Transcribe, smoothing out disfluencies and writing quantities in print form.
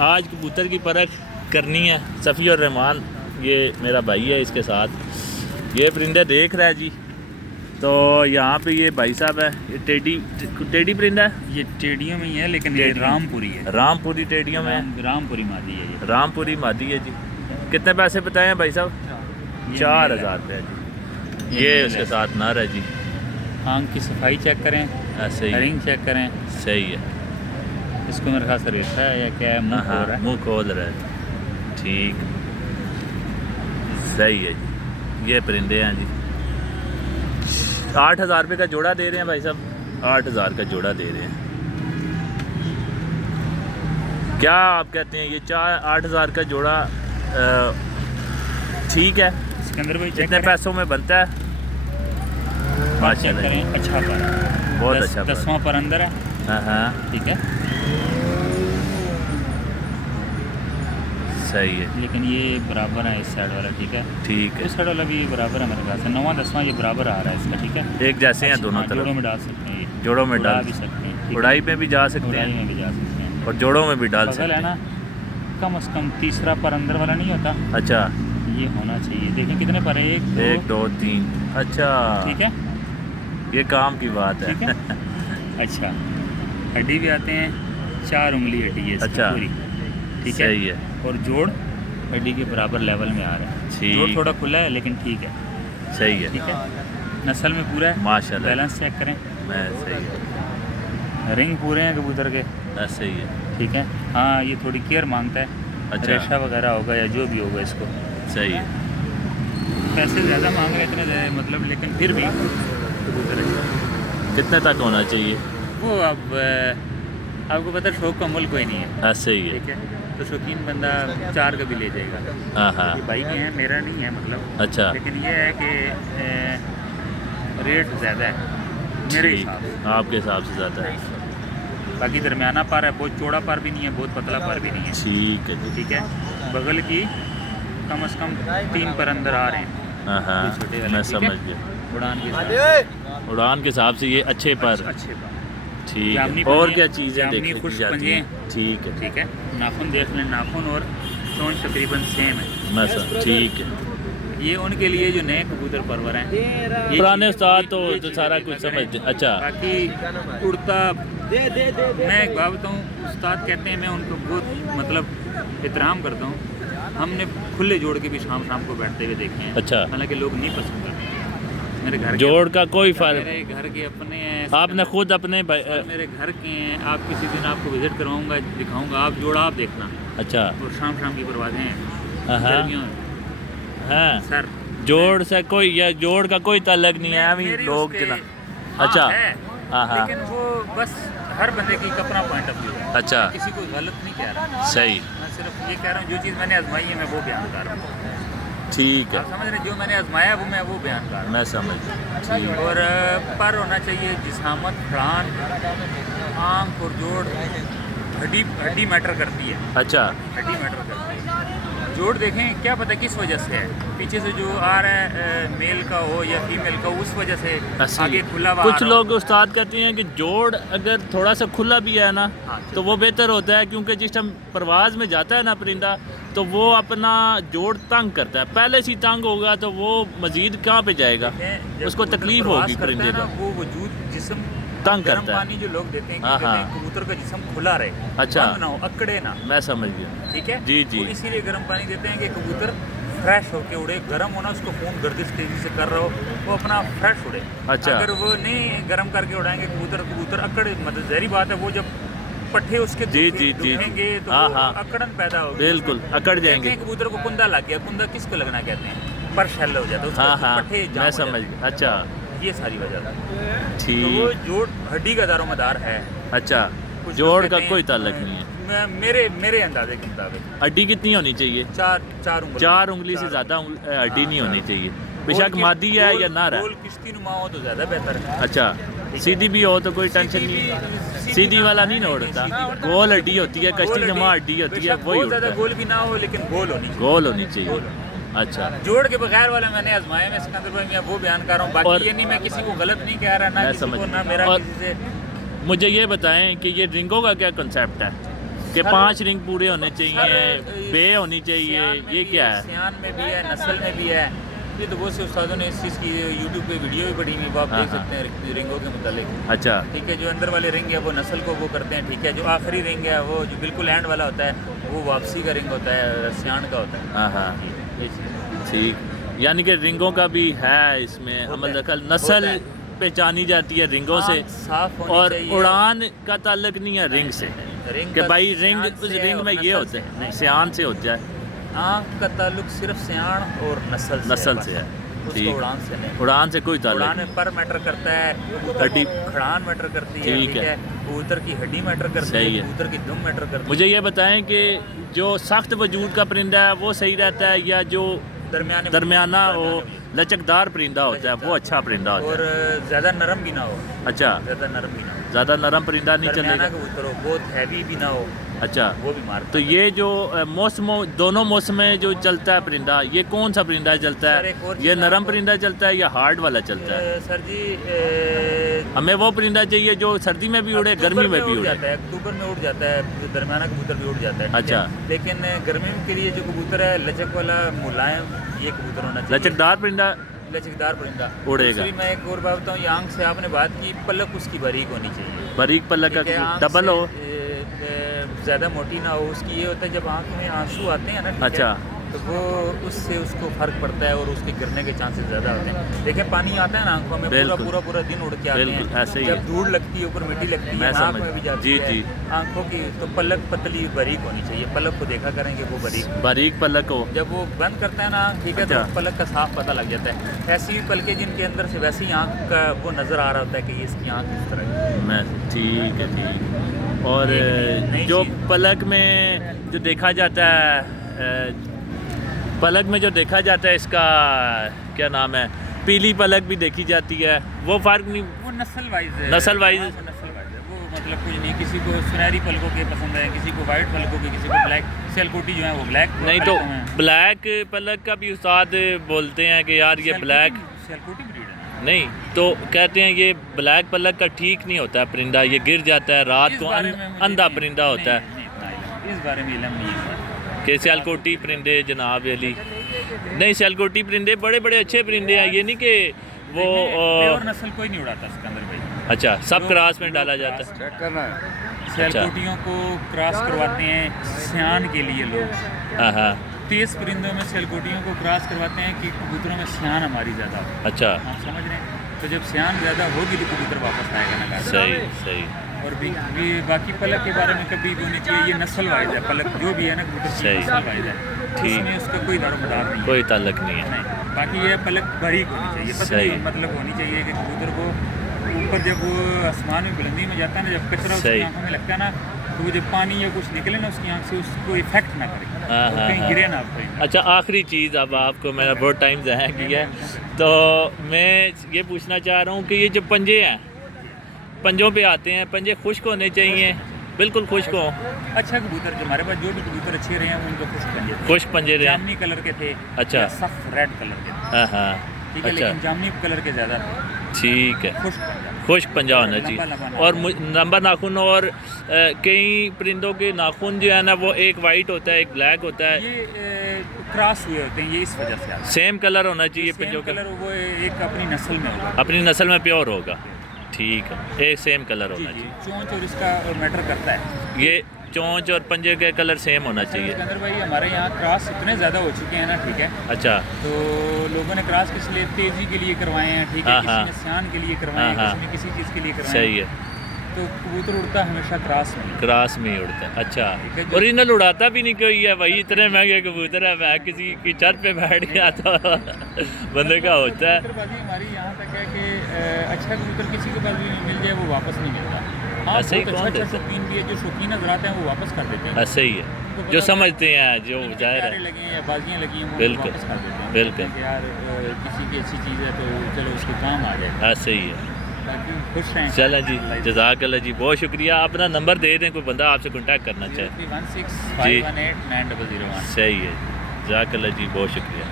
आज कबूतर की परख करनी है। सफ़ी और रहमान ये मेरा भाई है, इसके साथ ये परिंदे देख रहा है जी। तो यहाँ पे ये भाई साहब है, ये टेडी परिंदा है, ये टेडियो में ही है लेकिन ये रामपुरी है। रामपुरी टेडियो में रामपुरी मादी है ये। रामपुरी मादी है जी। कितने पैसे बताए हैं भाई साहब? 4000 रुपये जी। ये उसके साथ नर है जी। आंख की सफाई चेक करें, ऐसे ही रिंग चेक करें। सही है। इसको मेरे ख्याल से रेसा है या क्या है, मुँह खोल रहा है। मुँह खोल रहा है, ठीक सही है जी। ये परिंदे हैं जी। 8000 रुपये का जोड़ा दे रहे हैं भाई साहब, 8000 का जोड़ा दे रहे हैं। क्या आप कहते हैं ये 8000 का जोड़ा ठीक है? सिकंदर भाई कितने पैसों में बनता है? माशाल्लाह अच्छा पर, बहुत अच्छा पर। 10वां पर अंदर है। हाँ ठीक है, सही है। लेकिन ये बराबर है इस साइड वाला। ठीक है, ठीक है। इस साइड वाला भी बराबर है मेरे ख्याल से। 9वां 10वां ये बराबर आ रहा है इसका। ठीक है, एक जैसे हैं दोनों तरफ। जोड़ों में डाल सकते हैं, ये जोड़ों में डाल भी सकते हैं, उड़ाई में भी जा सकते उड़ाई हैं में भी जा सकते हैं, और जोड़ों में भी डाल बगल सकते है हैं। ना, कम से कम तीसरा पर अंदर वाला नहीं होता, अच्छा, ये होना चाहिए। देखें कितने पर है, 1 2 3। अच्छा, ठीक है, ये काम की बात है। ठीक है। अच्छा, हड्डी भी आते हैं, 4 उंगली हड्डी है इसकी अच्छा, पूरी। ठीक है, सही है। और जोड़ हड्डी के बराबर लेवल में आ रहा है। ठीक, जोड़ थोड़ा खुला है लेकिन ठीक है। सही है। ठीक है, नस्ल में पूरा है माशाल्लाह। बैलेंस चेक करें, मैं सही है। रिंग पूरे हैं कबूतर के। ऐसे ही है। ठीक है, हाँ ये थोड़ी केयर मांगता है। अच्छा, रेशा वगैरह होगा या जो भी होगा इसको। सही है। पैसे ज़्यादा मांग रहे हैं इतने ज़्यादा, मतलब, लेकिन फिर भी कबूतर है। कितने तक होना चाहिए? वो अब आपको पता है, शौक का मुल्क कोई नहीं है। ऐसे ही है। ठीक है, तो शौकीन बंदा 4 का भी ले जाएगा। हाँ हाँ, ये भाई के हैं, मेरा नहीं है मतलब। अच्छा, लेकिन ये है कि रेट ज़्यादा है मेरे ठीक, हिसाब से। आपके हिसाब से ज़्यादा है। बाकी दरमियाना पार है, बहुत चौड़ा पार भी नहीं है, बहुत पतला पार भी नहीं है। ठीक है जी। ठीक है, बगल की कम से कम 3 पर अंदर आ रहे हैं। हाँ ये हाँ, छोटे वाले, मैं ठीक है? समझ गया। उड़ान के साथ, उड़ान के हिसाब से ये अच्छे पर। अच्छे पर। ठीक जामनी है। और पंजे, क्या चीज़ें जामनी देखी खुश्क जाती हैं? पंजे। ठीक है, ठीक है, नाखून देख लें, नाखून और चोंच तकरीबन सेम है। मैं समझ, ठीक है। ये उनके लिए जो नए कबूतर परवर हैं, ये पुराने चीज़ें- उस्ताद तो ये चीज़ें सारा देखा कुछ करें। समझते। अच्छा, बाकी उड़ता, मैं एक बात बताऊँ, उस्ताद कहते हैं, मैं उनको बहुत मतलब एहतराम करता हूँ। हमने खुले जोड़ के भी शाम शाम को बैठते हुए देखे हैं। अच्छा, हालांकि लोग नहीं पसंद करते। मेरे घर जोड़ का कोई के, फर्क? मेरे घर के अपने हैं, आपने खुद अपने मेरे घर के हैं। आप किसी दिन आपको विजिट करवाऊंगा, दिखाऊंगा, आप जोड़ा आप देखना। अच्छा, और शाम शाम की परवाजें हैं हाँ गर्मियों में। हाँ, सर जोड़ से कोई, या जोड़ का कोई ताल्लुक नहीं है, अभी मेरी लोग उसके- चला। हाँ, अच्छा, है, हाँ हाँ, लेकिन वो बस हर बंदे की एक अपना पॉइंट ऑफ व्यू है। अच्छा, किसी को गलत नहीं कह रहा, सही, मैं सिर्फ ये कह रहा हूँ जो चीज़ मैंने आजमाई है मैं वो बयान कर रहा हूँ। ठीक आप है, समझ रहे हैं, जो मैंने आजमाया वो मैं वो बयान कर रहा मैं समझ गया। हूँ। और पर होना चाहिए जिसामत, फड़ान, आंख और जोड़, हड्डी हड्डी मैटर करती है। अच्छा, हड्डी मैटर करती है। जोड़ देखें, क्या पता किस वजह से है, पीछे से जो आ रहा है मेल का हो या फीमेल का, उस वजह से आगे खुला हुआ कुछ लोग उस्ताद कहते हैं कि जोड़ अगर थोड़ा सा खुला भी है ना, हाँ, तो वो बेहतर होता है, क्योंकि जिस टाइम परवाज में जाता है ना परिंदा, तो वो अपना जोड़ तंग करता है। पहले से ही तंग होगा तो वो मजीद कहाँ पे जाएगा, उसको तकलीफ होगी परिंदे को। वो वजूद जिस्म तंग गर्म करता है। पानी जो लोग देते हैं कि हाँ, कहते हैं हाँ। कबूतर का जिस्म खुला रहे, अच्छा। बंद ना हो, अकड़े ना। मैं समझ गया। ठीक है, जी जी, तो इसीलिए गर्म पानी देते हैं कि कबूतर फ्रेश होके उड़े। गर्म होना, उसको खून गर्दिश तेजी से कर रहा हो, वो अपना फ्रेश उड़े। अच्छा। अगर वो नहीं गर्म करके उड़ाएंगे कबूतर अकड़, मतलब जहरी बात है, वो जब पट्टे उसके जी जी जी, दुखेंगे तो हाँ वो हाँ, अकड़न पैदा होगी। बिल्कुल अकड़ कहते जाएंगे। हैं कबूतर को कुंदा लग गया, कुंदा किसको लगना कहते हैं, पर शैल हो जाता है, उसके हाँ हाँ, पट्टे जाम मैं हो समझ जाते गया। अच्छा, हैं। ये सारी वजह है। तो ठीक, वो जोड़ हड्डी का दारोमदार है। अच्छा, कुछ जोड़ लोग का कहते कोई हैं, ताल्लुक नहीं है। मेरे अंदाजे के मुताबिक हड्डी कितनी होनी चाहिए? 4 उंगली, 4 उंगली से ज़्यादा हड्डी नहीं होनी चाहिए, बेशक मादी है या नर है। गोल किश्ती नुमा हो तो ज़्यादा बेहतर है। अच्छा, सीधी भी हो तो कोई टेंशन नहीं, सीधी वाला नहीं ना उड़ता, गोल हड्डी होती है, कश्ती नुमा हड्डी होती है, वही बहुत उड़ता ज़्यादा है। गोल भी ना हो, लेकिन गोल होनी चाहिए। गोल होनी चाहिए। अच्छा, जोड़ के बगैर वाला मैंने आजमाया, मैं सिकंदर भाई मैं वो बयान कर रहा हूँ। और बाकी ये नहीं मैं किसी को गलत नहीं कह रहा, ना मैं किसी समझ को, ना मेरा और किसी से। मुझे ये बताएं कि ये रिंगों का क्या कंसेप्ट है? कि 5 रिंग पूरे होने चाहिए, बे होनी चाहिए, ये क्या है? सियान में भी है, नस्ल में भी है। ये तो बहुत से उस्तादों ने इस चीज़ की यूट्यूब पे वीडियो भी पड़ी हुई, वो आप देख सकते हैं रिंगों के मुतालिक। अच्छा ठीक है, जो अंदर वाले रिंग है वो नस्ल को वो करते हैं, ठीक है। जो आखिरी रिंग है वो जो बिल्कुल एंड वाला होता है वो वापसी का रिंग होता है, सियान का होता है। हाँ हाँ ये चीज़ ठीक, यानी कि रिंगों का भी है इसमें अमल दखल, नस्ल पहचानी जाती है रिंगों से, साफ होनी और चाहिए। उड़ान का ताल्लुक नहीं है रिंग से रिंग कि का भाई रिंग सियान उस से रिंग और में ये नस्ल होते से हैं, नहीं। सियान से होता है, आँख का ताल्लुक सिर्फ सियान और नस्ल से नस्ल बस। से है। उसको ठीक, उड़ान से नहीं। उड़ान से कोई ताल्लुक उड़ान नहीं। में पर मैटर करता है, हड्डी। खड़ान मैटर करती है, ठीक ठीक है। है। कबूतर की हड्डी मैटर करती सही है, है। कबूतर की दुम मैटर करती मुझे ये बताएं कि जो सख्त वजूद का परिंदा है वो सही रहता है, या जो है। दरमियाना वो लचकदार परिंदा होता है वो अच्छा परिंदा होता और है? ज़्यादा नरम भी ना हो, अच्छा, ज़्यादा नरम भी ना हो, ज़्यादा नरम परिंदा नहीं दरमियाना चलेगा? कबूतर हो, बहुत हैवी भी ना हो, अच्छा, वो भी मार। तो ये जो मौसमों दोनों मौसम में जो चलता है परिंदा, ये कौन सा परिंदा चलता सर, एक और है? चीज़ ये मैं नरम आपको- परिंदा चलता है या हार्ड वाला चलता है? सर जी हमें वो परिंदा चाहिए जो सर्दी में भी उड़े, गर्मी में भी उड़ उड़े। जाता है, अक्टूबर में उड़ जाता है, दरमियाना कबूतर भी उड़ जाता है, ठीक अच्छा। है। लेकिन गर्मी के लिए जो कबूतर है लचक वाला मुलायम ये कबूतर होना चाहिए, लचकदार परिंदा लचकदार परिंदा उड़ेगा। दूसरी मैं एक और बात बताऊँ, ये आंख से आपने बात की, पलक उसकी बारीक होनी चाहिए, बारीक पल्ला ठीक है। का आंख डबल से, हो। ज़्यादा मोटी ना हो। उसकी ये होता है जब आंख में आंसू आते हैं ना, ठीक है, अच्छा। तो वो उससे उसको फर्क पड़ता है और उसके गिरने के चांसेस ज़्यादा होते हैं। देखिए पानी आता है ना आंखों में, पूरा बिल्कुल। पूरा पूरा दिन उड़ के आते बिल्कुल, हैं, ऐसे ही जब है। धूल लगती है, ऊपर मिट्टी लगती है, मैं नाक समझ- में भी जाती जी, है जी। आंखों की, तो पलक पतली बारीक होनी चाहिए। पलक को देखा करेंगे वो बारीक पलक हो। जब वो बंद करता है ना, ठीक है, अच्छा। तो पलक का साफ पता लग जाता है। ऐसी पलकें जिनके अंदर से वैसी आंख का वो नज़र आ रहा होता है कि ये इसकी आंख इस तरह है। मैं ठीक है, ठीक। और एक नई जो चीज़- पलक में जो देखा जाता है, पलक में जो देखा जाता है, इसका क्या नाम है, पीली पलक भी देखी जाती है, वो फ़र्क नहीं? वो नस्ल वाइज है, नस्ल वाइज? हाँ, वो नस्ल वाइज है। वो मतलब कुछ नहीं, किसी को सुनहरी पलकों के पसंद है, किसी को वाइट पलकों के, किसी को ब्लैक। सियालकोटी जो है वो ब्लैक नहीं तो ब्लैक पलक का भी उस्ताद बोलते हैं कि यार ये ब्लैक सियालकोटी ब्रीड है। नहीं, तो कहते हैं ये ब्लैक पलक का ठीक नहीं होता है परिंदा, ये गिर जाता है रात इस को, बारे में मुझे अंधा नहीं- परिंदा होता है। नहीं, नहीं, इस बारे में इल्म नहीं है कि सियालकोटी परिंदे जनाब अली, नहीं सियालकोटी परिंदे बड़े बड़े अच्छे परिंदे हैं, ये नहीं कि वो प्योर नस्ल कोई नहीं उड़ाता सिकंदर भाई। अच्छा, सब जो- क्रॉस में जो डाला क्रॉस जाता है। चेक करना है। सियालकोटियों को क्रॉस करवाते हैं सियान के लिए लोग। हाँ हाँ, तेज़ परिंदों में सियालकोटियों को क्रॉस करवाते हैं कि कबूतरों में सियान हमारी ज़्यादा हो। अच्छा, आप समझ रहे हैं? तो जब सियान ज़्यादा होगी तो कबूतर वापस आएगा ना घर। सही सही, और भी बाकी पलक के बारे में कभी भी होनी चाहिए, ये नस्ल वाइज है पलक जो भी है ना कबूतर की सही। नस्ल वाइज है, ठीक। उसमें उसका कोई दारोमदार नहीं है। कोई ताल्लुक नहीं है। नहीं, बाकी ये पलक बारीक होनी चाहिए, सही। पतली मतलब होनी चाहिए कि कबूतर को ऊपर जब वो आसमान में बुलंदी में जाता है ना, जब कचरा उसकी सही। आंखों में लगता है ना, तो वो जब पानी या कुछ निकले ना उसकी आंख से, उसको इफेक्ट ना करे, हाँ, और हाँ, कहीं हाँ। गिरे ना आप कहीं। अच्छा, आखिरी चीज़, अब आपको मैंने बहुत टाइम ज़ाया किया है, तो मैं ये पूछना चाह रहा हूँ कि ये जो पंजे हैं, पंजों पे आते हैं, पंजे खुश्क होने चाहिए, बिल्कुल खुश्क हो। अच्छा कबूतर जो हमारे पास जो भी कबूतर अच्छे रहे हैं उनको खुश पंजे थे। खुश्क पंजे रहे हैं। जामनी कलर के थे, अच्छा। या सख्त रेड कलर के थे, हाँ हाँ, ठीक है, अच्छा, लेकिन जामनी कलर के ज़्यादा ठीक है, खुश पंजा। खुश्क पंजा होना लंबा चाहिए। लंबा और नाखून। लंबा नाखून, और कई परिंदों के नाखून जो है ना वो एक वाइट होता है, एक ब्लैक होता है, ये क्रॉस हुए होते हैं, ये इस वजह से आता है। सेम कलर होना चाहिए सेम पंजों का, कलर वो एक अपनी नस्ल में होगा। अपनी नस्ल में प्योर होगा, ठीक है, एक सेम कलर जी होना जी, चाहिए। चोंच और इसका मैटर करता है। ये चोंच और पंजे के कलर सेम होना चाहिए। सिकंदर भाई हमारे यहाँ क्रॉस इतने ज़्यादा हो चुके हैं ना, ठीक है, अच्छा, तो लोगों ने क्रॉस किस लिए, तेज़ी के लिए करवाए हैं, ठीक है, हाँ, किसी हाँ। ने सियान के लिए करवाए हैं, हाँ, हाँ। किसी ने किसी चीज़ के लिए करवाए सही हैं। है, तो कबूतर उड़ता हमेशा क्रॉस में। क्रास में ही उड़ता है। अच्छा, ठीक है, जो- ओरिजिनल उड़ाता भी नहीं कोई है भाई, इतने महंगे कबूतर है, मैं किसी की छत पे बैठ गया तो बंदे का होता है। कबूतरबाजी हमारी यहाँ तक है कि अच्छा कबूतर किसी के पास भी मिल जाए वो वापस नहीं मिलता। हाँ, ऐसे ही बहुत कौन अच्छा देता है? शौकीन भी है, जो शौकीन नजर आते हैं वो वापस कर देते हैं। ऐसे ही है, उनको जो पता समझते हैं, जो इनके जाहिर प्यारे है, लगे हैं या बाजियाँ लगी हैं वो बिल्कुल, वापस कर देते हैं। बिल्कुल। कि यार किसी की अच्छी चीज़ है तो चलो उसके काम आ जाए, ऐसे ही है। ताकि खुश रहें। चलें जी, जज़ाकल्लाह जी, बहुत शुक्रिया। अपना नंबर दे दें, कोई बंदा आपसे कांटेक्ट करना चाहे। 0316 518 9001। सही है, जज़ाकल्लाह जी, बहुत शुक्रिया।